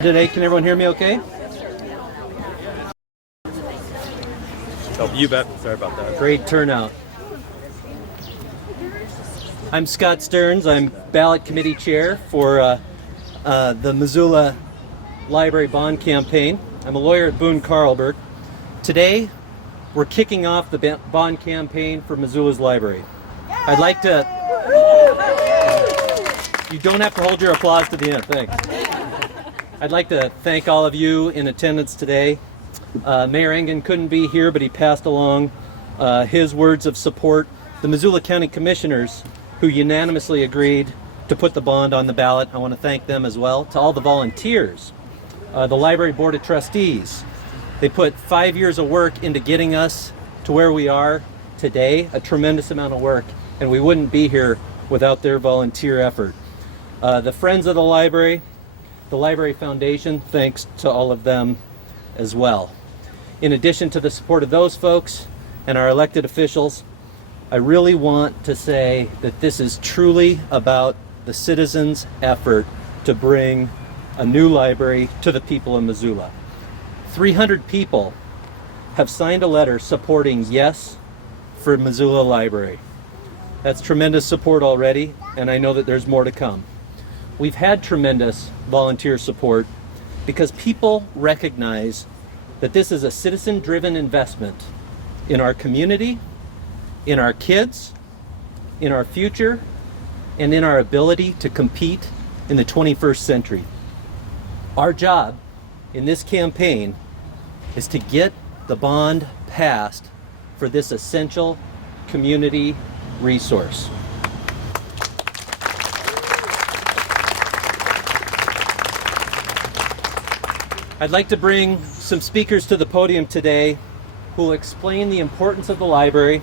Today, can everyone hear me okay? Oh, you bet. Sorry about that. Great turnout. I'm Scott Stearns. I'm ballot committee chair for the Missoula Library Bond Campaign. I'm a lawyer at Boone Carlberg. Today, we're kicking off the bond campaign for Missoula's library. I'd like to... You don't have to hold your applause to the end. Thanks. I'd like to thank all of you in attendance today. Mayor Engen couldn't be here, but he passed along his words of support. The Missoula County Commissioners, who unanimously agreed to put the bond on the ballot, I want to thank them as well. To all the volunteers, the Library Board of Trustees, they put 5 years of work into getting us to where we are today, a tremendous amount of work, and we wouldn't be here without their volunteer effort. The Friends of the Library, the Library Foundation, thanks to all of them as well. In addition to the support of those folks and our elected officials, I really want to say that this is truly about the citizens' effort to bring a new library to the people of Missoula. 300 people have signed a letter supporting yes for Missoula Library. That's tremendous support already, and I know that there's more to come. We've had tremendous volunteer support because people recognize that this is a citizen-driven investment in our community, in our kids, in our future, and in our ability to compete in the 21st century. Our job in this campaign is to get the bond passed for this essential community resource. I'd like to bring some speakers to the podium today who will explain the importance of the library,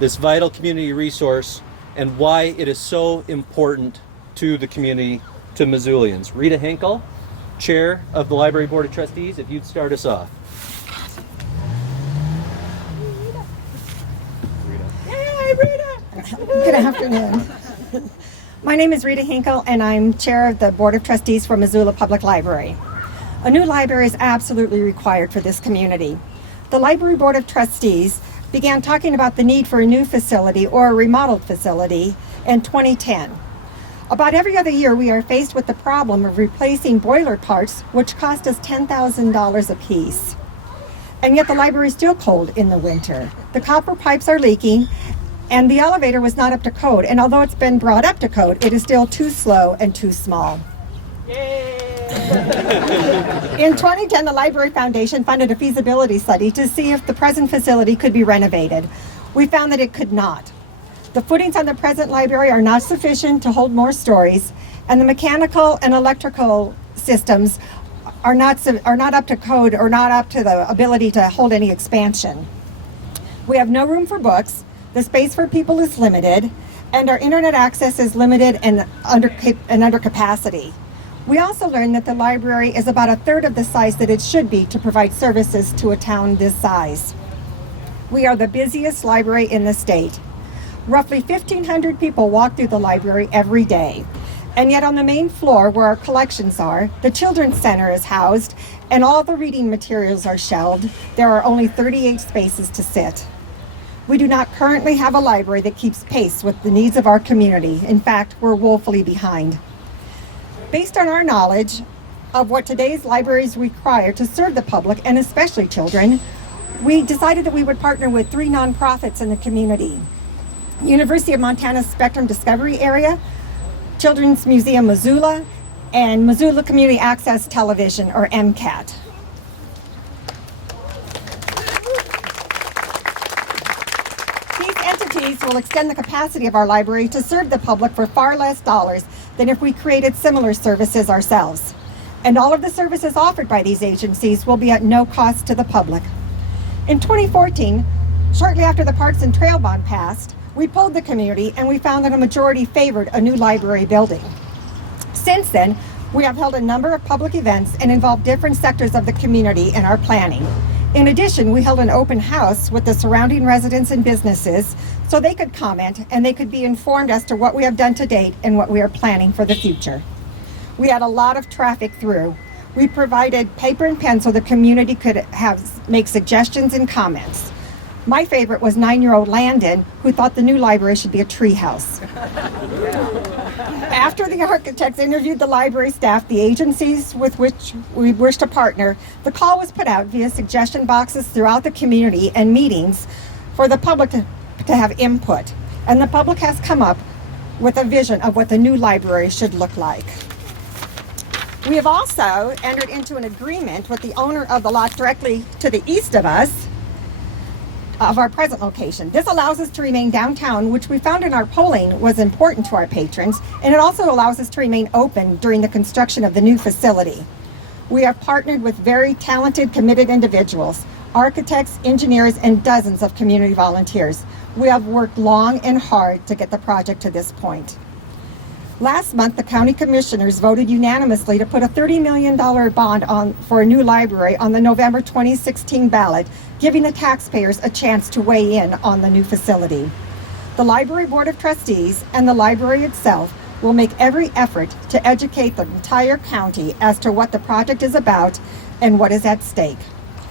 this vital community resource, and why it is so important to the community, to Missoulians. Rita Henkel, Chair of the Library Board of Trustees, if you'd start us off. Yay, Rita! Good afternoon. My name is Rita Henkel, and I'm Chair of the Board of Trustees for Missoula Public Library. A new library is absolutely required for this community. The Library Board of Trustees began talking about the need for a new facility or a remodeled facility in 2010. About every other year, we are faced with the problem of replacing boiler parts, which cost us $10,000 a piece. And yet the library is still cold in the winter. The copper pipes are leaking, and the elevator was not up to code. And although it's been brought up to code, it is still too slow and too small. Yay! In 2010, the Library Foundation funded a feasibility study to see if the present facility could be renovated. We found that it could not. The footings on the present library are not sufficient to hold more stories, and the mechanical and electrical systems are not up to code or not up to the ability to hold any expansion. We have no room for books, the space for people is limited, and our internet access is limited and under capacity. We also learned that the library is about a third of the size that it should be to provide services to a town this size. We are the busiest library in the state. Roughly 1,500 people walk through the library every day. And yet on the main floor where our collections are, the Children's Center is housed and all the reading materials are shelved. There are only 38 spaces to sit. We do not currently have a library that keeps pace with the needs of our community. In fact, we're woefully behind. Based on our knowledge of what today's libraries require to serve the public, and especially children, we decided that we would partner with 3 nonprofits in the community. University of Montana Spectrum Discovery Area, Children's Museum Missoula, and Missoula Community Access Television, or MCAT. These entities will extend the capacity of our library to serve the public for far less dollars than if we created similar services ourselves. And all of the services offered by these agencies will be at no cost to the public. In 2014, shortly after the Parks and Trail Bond passed, we polled the community and we found that a majority favored a new library building. Since then, we have held a number of public events and involved different sectors of the community in our planning. In addition, we held an open house with the surrounding residents and businesses so they could comment and they could be informed as to what we have done to date and what we are planning for the future. We had a lot of traffic through. We provided paper and pen so the community could make suggestions and comments. My favorite was 9-year-old Landon, who thought the new library should be a tree house. After the architects interviewed the library staff, the agencies with which we wish to partner, the call was put out via suggestion boxes throughout the community and meetings for the public to have input. And the public has come up with a vision of what the new library should look like. We have also entered into an agreement with the owner of the lot directly to the east of us, of our present location. This allows us to remain downtown, which we found in our polling was important to our patrons, and it also allows us to remain open during the construction of the new facility. We have partnered with very talented, committed individuals, architects, engineers, and dozens of community volunteers. We have worked long and hard to get the project to this point. Last month, the county commissioners voted unanimously to put a $30 million bond for a new library on the November 2016 ballot, giving the taxpayers a chance to weigh in on the new facility. The Library Board of Trustees and the library itself will make every effort to educate the entire county as to what the project is about and what is at stake.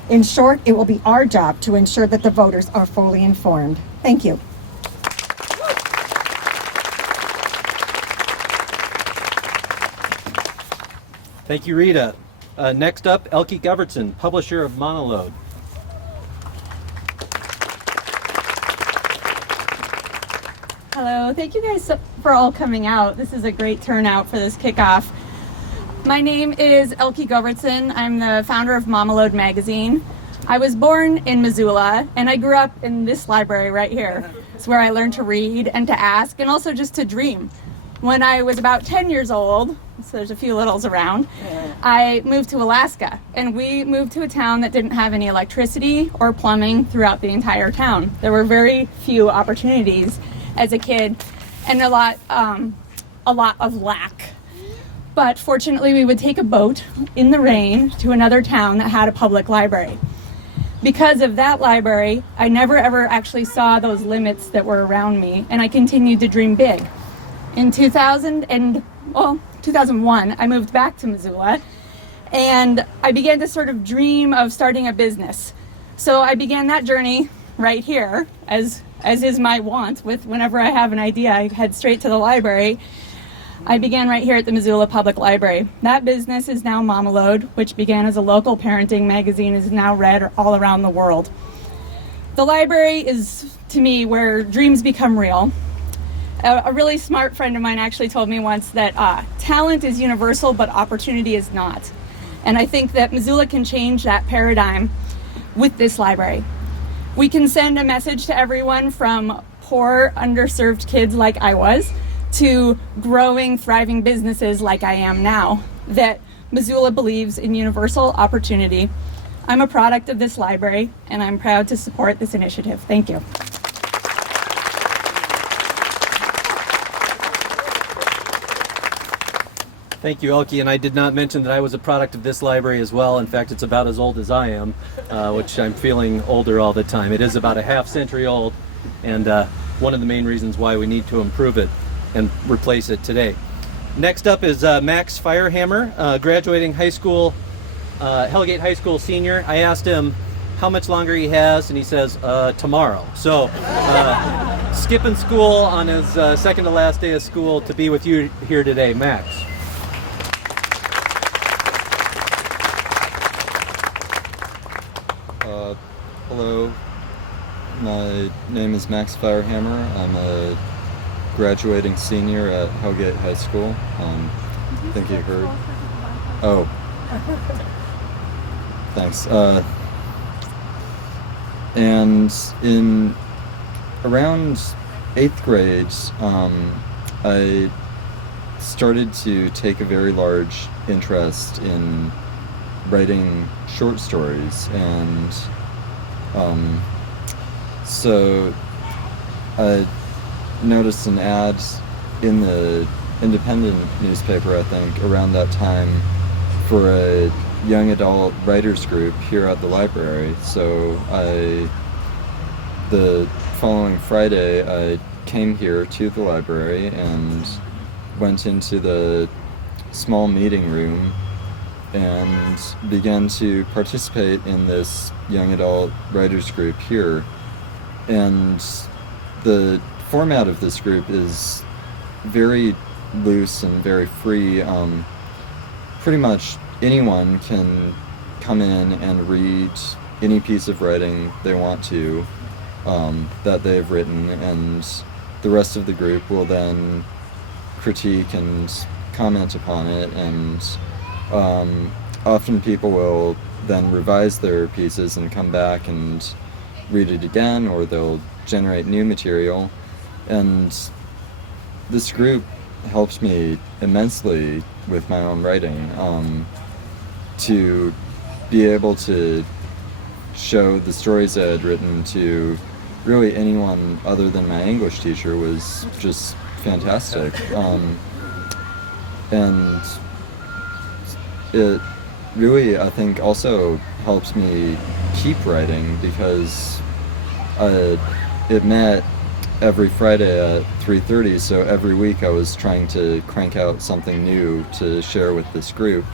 In short, it will be our job to ensure that the voters are fully informed. Thank you. Thank you, Rita. Next up, Elke Govertson, publisher of Monologue. Hello, thank you guys for all coming out. This is a great turnout for this kickoff. My name is Elke Govertson. I'm the founder of Monologue magazine. I was born in Missoula, and I grew up in this library right here. It's where I learned to read and to ask, and also just to dream. When I was about 10 years old, so there's a few littles around, I moved to Alaska, and we moved to a town that didn't have any electricity or plumbing throughout the entire town. There were very few opportunities as a kid, and a lot of lack. But fortunately, we would take a boat in the rain to another town that had a public library. Because of that library, I never ever actually saw those limits that were around me, and I continued to dream big. In 2001, I moved back to Missoula, and I began to sort of dream of starting a business. So I began that journey right here, as is my want. With whenever I have an idea, I head straight to the library. I began right here at the Missoula Public Library. That business is now Monologue, which began as a local parenting magazine, is now read all around the world. The library is, to me, where dreams become real. A really smart friend of mine actually told me once that talent is universal, but opportunity is not. And I think that Missoula can change that paradigm with this library. We can send a message to everyone from poor, underserved kids like I was, to growing, thriving businesses like I am now, that Missoula believes in universal opportunity. I'm a product of this library, and I'm proud to support this initiative. Thank you. Thank you, Elke, and I did not mention that I was a product of this library as well. In fact, it's about as old as I am, which I'm feeling older all the time. It is about a half-century old, and one of the main reasons why we need to improve it and replace it today. Next up is Max Firehammer, graduating high school, Hellgate High School senior. I asked him how much longer he has, and he says, tomorrow. So, skipping school on his second to last day of school to be with you here today. Max. Hello, my name is Max Firehammer. I'm a graduating senior at Hellgate High School. I think you heard. Oh, thanks. And in around 8th grade, I started to take a very large interest in writing short stories, and so I noticed an ad in the independent newspaper, I think, around that time for a young adult writers group here at the library. So the following Friday, I came here to the library and went into the small meeting room and began to participate in this young adult writers group here. And the format of this group is very loose and very free. Pretty much anyone can come in and read any piece of writing they want to that they've written, and the rest of the group will then critique and comment upon it, and often people will then revise their pieces and come back and read it again, or they'll generate new material. And this group helps me immensely with my own writing. To be able to show the stories I had written to really anyone other than my English teacher was just fantastic. And it really, I think, also helps me keep writing, because it met every Friday at 3:30, so every week I was trying to crank out something new to share with this group.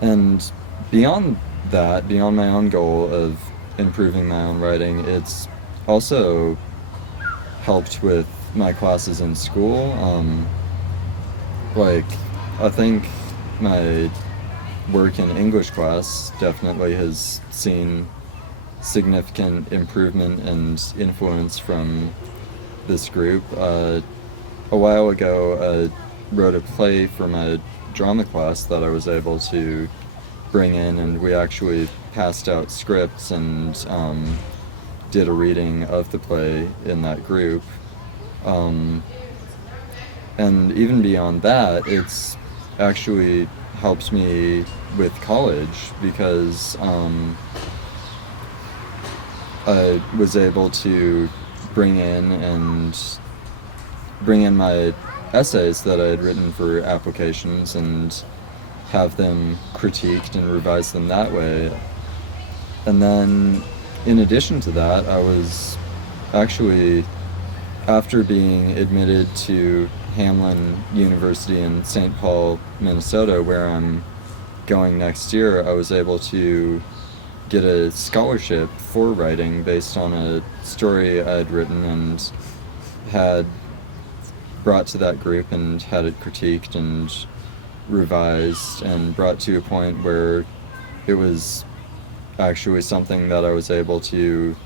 And beyond that, beyond my own goal of improving my own writing, it's also helped with my classes in school. I think my work in English class definitely has seen significant improvement and influence from this group. A while ago, I wrote a play for my drama class that I was able to bring in, and we actually passed out scripts and did a reading of the play in that group. And even beyond that, it's actually helps me with college, because I was able to bring in my essays that I had written for applications and have them critiqued and revise them that way. And then in addition to that, I was actually, after being admitted to Hamline University in St. Paul, Minnesota, where I'm going next year, I was able to get a scholarship for writing based on a story I had written and had brought to that group and had it critiqued and revised and brought to a point where it was actually something that I was able to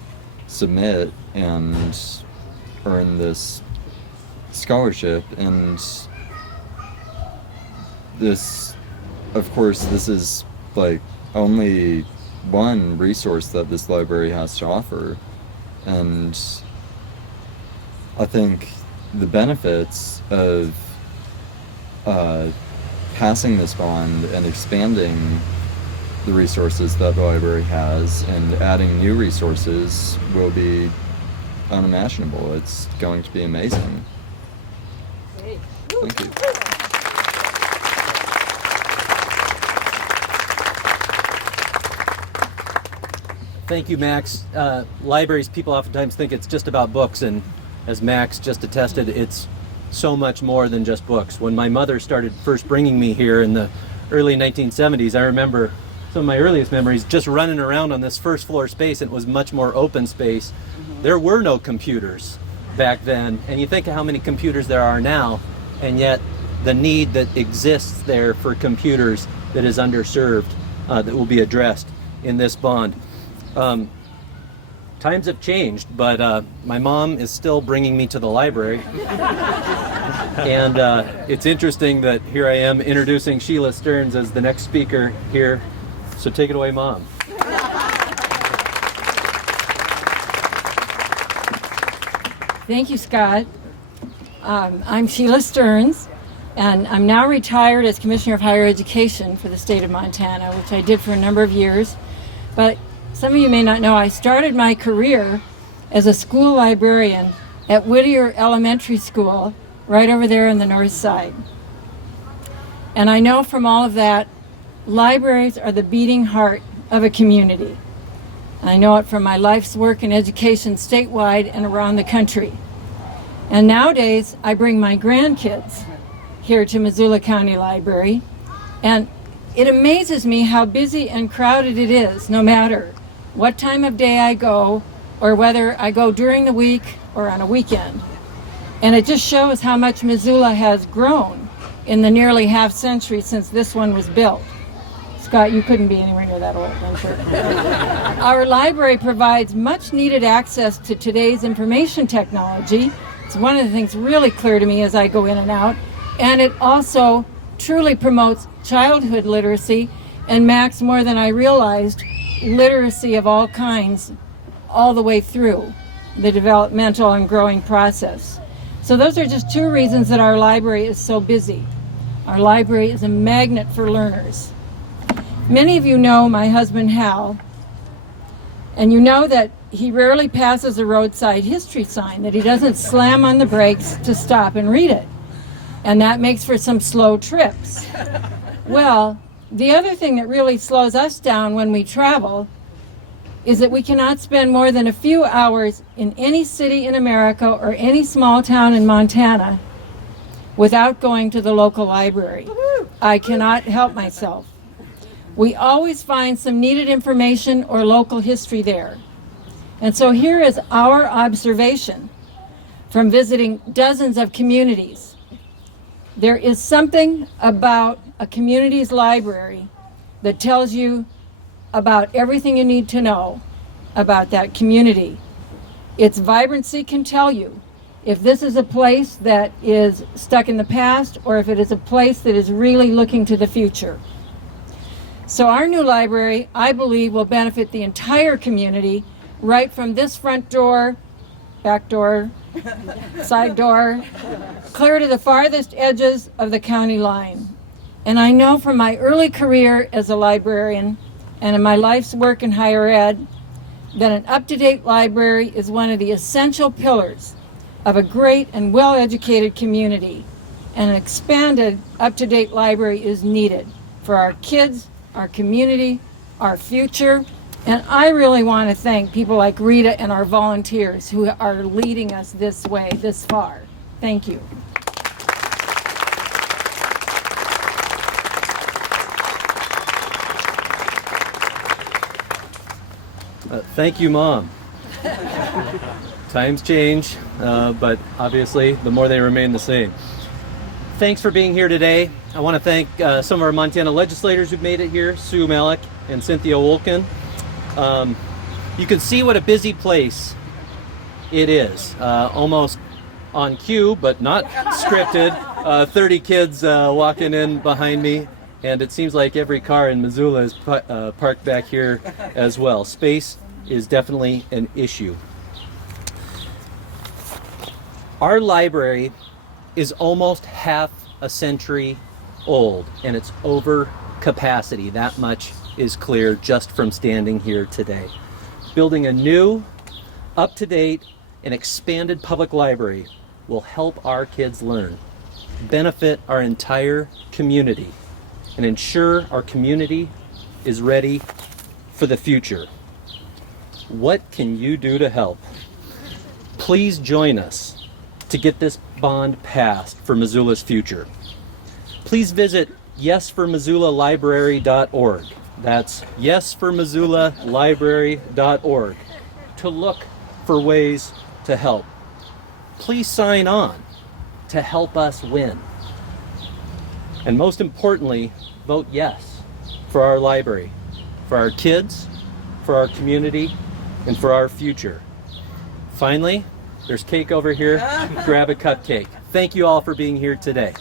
submit and earn this scholarship. And this, of course, this is like only one resource that this library has to offer, and I think the benefits of passing this bond and expanding the resources that the library has and adding new resources will be unimaginable. It's going to be amazing. Thank you. Thank you, Max. Libraries, people oftentimes think it's just about books, and as Max just attested, it's so much more than just books. When my mother started first bringing me here in the early 1970s, I remember some of my earliest memories just running around on this first floor space, and it was much more open space. There were no computers back then, and you think of how many computers there are now, and yet the need that exists there for computers that is underserved, that will be addressed in this bond. Times have changed, but my mom is still bringing me to the library. And it's interesting that here I am introducing Sheila Stearns as the next speaker here. So take it away, Mom. Thank you, Scott. I'm Sheila Stearns, and I'm now retired as Commissioner of Higher Education for the state of Montana, which I did for a number of years. But some of you may not know, I started my career as a school librarian at Whittier Elementary School, right over there on the north side. And I know from all of that, libraries are the beating heart of a community. I know it from my life's work in education statewide and around the country. And nowadays, I bring my grandkids here to Missoula County Library, and It amazes me how busy and crowded it is, no matter what time of day I go, or whether I go during the week or on a weekend. And it just shows how much Missoula has grown in the nearly half century since this one was built. Scott, you couldn't be anywhere near that old, I'm sure. Our library provides much needed access to today's information technology. It's one of the things really clear to me as I go in and out. And it also truly promotes childhood literacy and, Max, more than I realized, literacy of all kinds all the way through the developmental and growing process. So those are just two reasons that our library is so busy. Our library is a magnet for learners. Many of you know my husband Hal, and you know that he rarely passes a roadside history sign, that he doesn't slam on the brakes to stop and read it. And that makes for some slow trips. Well, the other thing that really slows us down when we travel is that we cannot spend more than a few hours in any city in America or any small town in Montana without going to the local library. I cannot help myself. We always find some needed information or local history there. And so here is our observation from visiting dozens of communities. There is something about a community's library that tells you about everything you need to know about that community. Its vibrancy can tell you if this is a place that is stuck in the past or if it is a place that is really looking to the future. So our new library, I believe, will benefit the entire community, right from this front door, back door, side door, clear to the farthest edges of the county line. And I know from my early career as a librarian and in my life's work in higher ed that an up-to-date library is one of the essential pillars of a great and well-educated community. And an expanded, up-to-date library is needed for our kids, our community, our future. And I really want to thank people like Rita and our volunteers who are leading us this way, this far. Thank you. Thank you, Mom. Times change, but obviously the more they remain the same. Thanks for being here today. I want to thank some of our Montana legislators who've made it here, Sue Malik and Cynthia Wolkin. You can see what a busy place it is. Almost on cue, but not scripted. 30 kids walking in behind me, and it seems like every car in Missoula is parked back here as well. Space is definitely an issue. Our library is almost half a century old, and it's over capacity. That much is clear just from standing here today. Building a new, up-to-date, and expanded public library will help our kids learn, benefit our entire community, and ensure our community is ready for the future. What can you do to help? Please join us to get this bond passed for Missoula's future. Please visit yesformissoulalibrary.org. That's yesformissoulalibrary.org to look for ways to help. Please sign on to help us win. And most importantly, vote yes for our library, for our kids, for our community, and for our future. Finally, there's cake over here. Grab a cupcake. Thank you all for being here today.